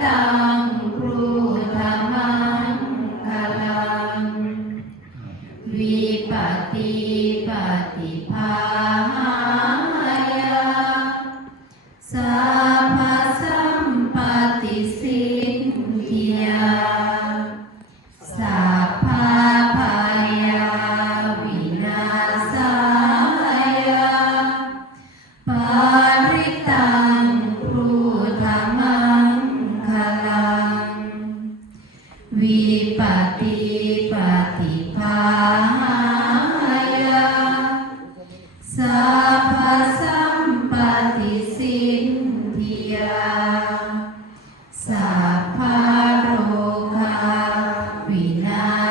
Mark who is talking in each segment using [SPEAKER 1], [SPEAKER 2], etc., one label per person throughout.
[SPEAKER 1] Sita.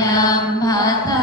[SPEAKER 1] ยังพัต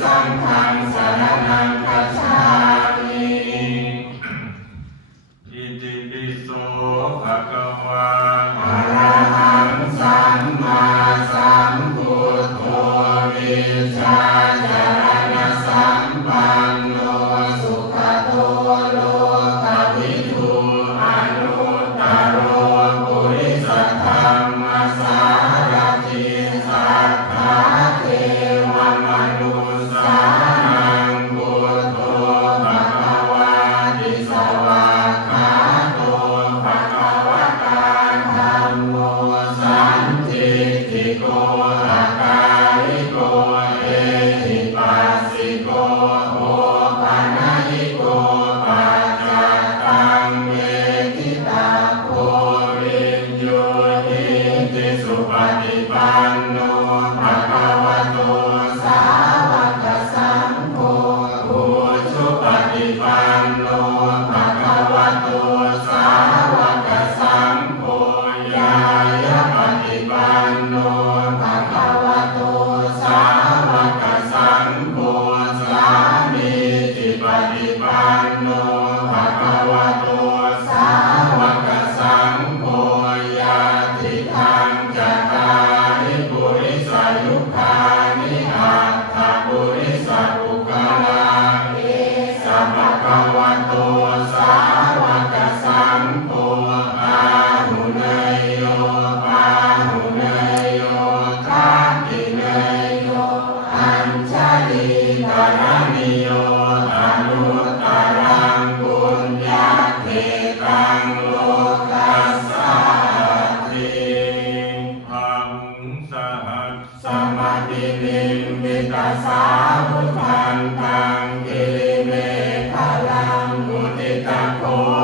[SPEAKER 2] สังฆังสารนังกัจฉา
[SPEAKER 3] Eita,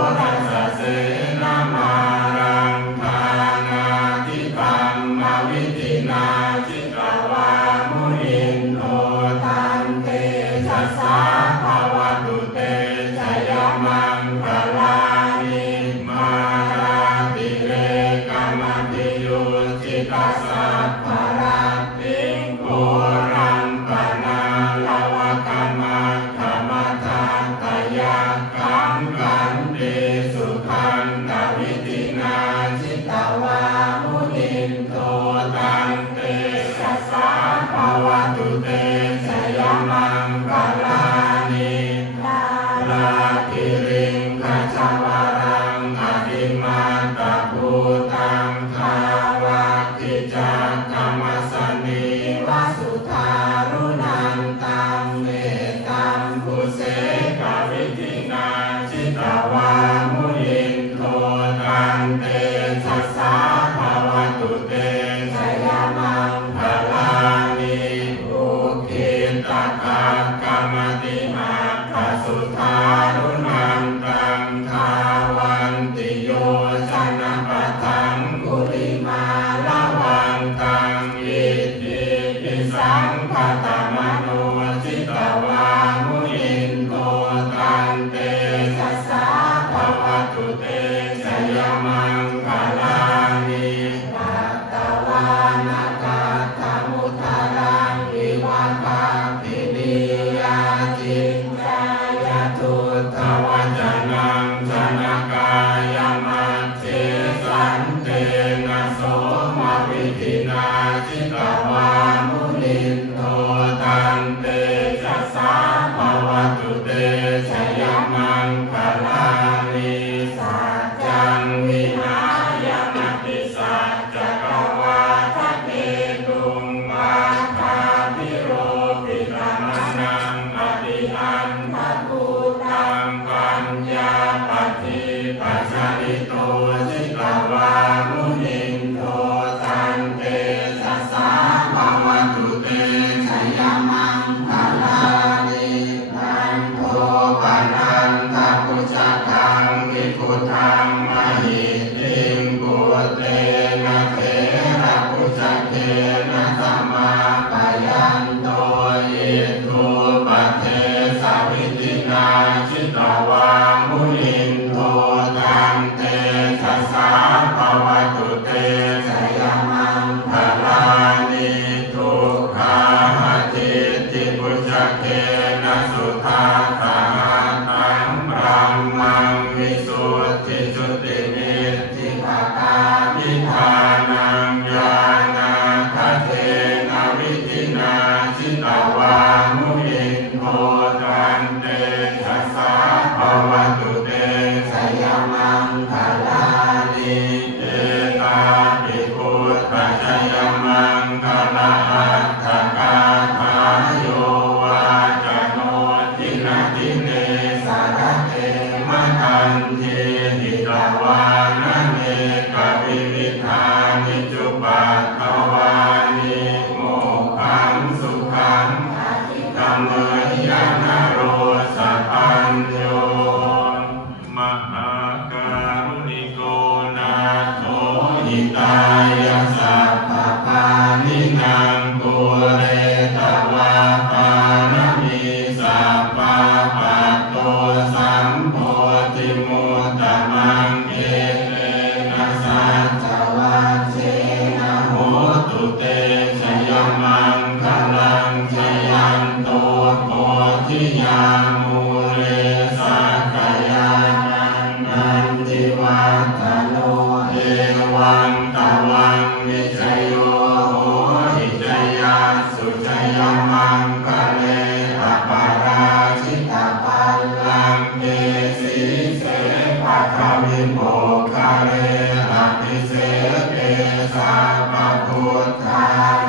[SPEAKER 3] สาธา เสเตสาปพุทธา